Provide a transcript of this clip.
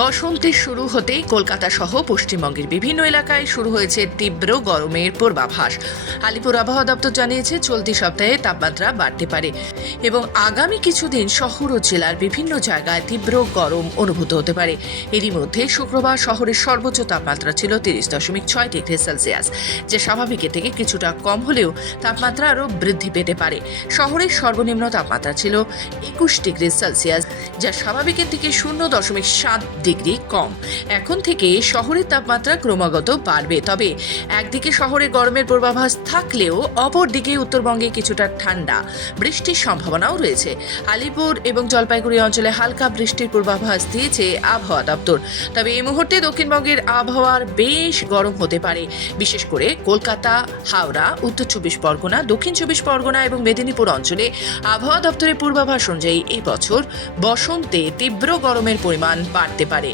বসন্তের শুরু হতেই কলকাতা সহ পশ্চিমবঙ্গের বিভিন্ন এলাকায় শুরু হয়েছে তীব্র গরমের পূর্বাভাস। আলিপুর আবহাওয়া দপ্তর জানিয়েছে চলতি সপ্তাহে তাপমাত্রা বাড়তে পারে এবং আগামী কিছুদিন শহর ও জেলার বিভিন্ন জায়গায় তীব্র গরম অনুভূত হতে পারে। এরই মধ্যে শুক্রবার শহরের সর্বোচ্চ তাপমাত্রা ছিল 30.6 ডিগ্রি সেলসিয়াস, যা স্বাভাবিকের থেকে কিছুটা কম হলেও তাপমাত্রা আরও বৃদ্ধি পেতে পারে। শহরের সর্বনিম্ন তাপমাত্রা ছিল 21 ডিগ্রি সেলসিয়াস, যা স্বাভাবিকের থেকে 0.7 ডিগ্রি কম। এখন থেকে শহরের তাপমাত্রা ক্রমাগত বাড়বে, তবে একদিকে শহরে গরমের পূর্বাভাস থাকলেও অপরদিকে উত্তরবঙ্গে কিছুটা ঠান্ডা বৃষ্টির সম্ভাবনাও রয়েছে। আলিপুর এবং জলপাইগুড়ি অঞ্চলে হালকা বৃষ্টির পূর্বাভাস দিয়েছে আবহাওয়া দপ্তর। তবে এই মুহূর্তে দক্ষিণবঙ্গের আবহাওয়ার বেশ গরম হতে পারে, বিশেষ করে কলকাতা, হাওড়া, উত্তর 24 পরগনা, দক্ষিণ 24 পরগনা এবং মেদিনীপুর অঞ্চলে আবহাওয়া দপ্তরের পূর্বাভাস অনুযায়ী এই বছর বসন্তে তীব্র গরমের পরিমাণ বাড়তে পারে।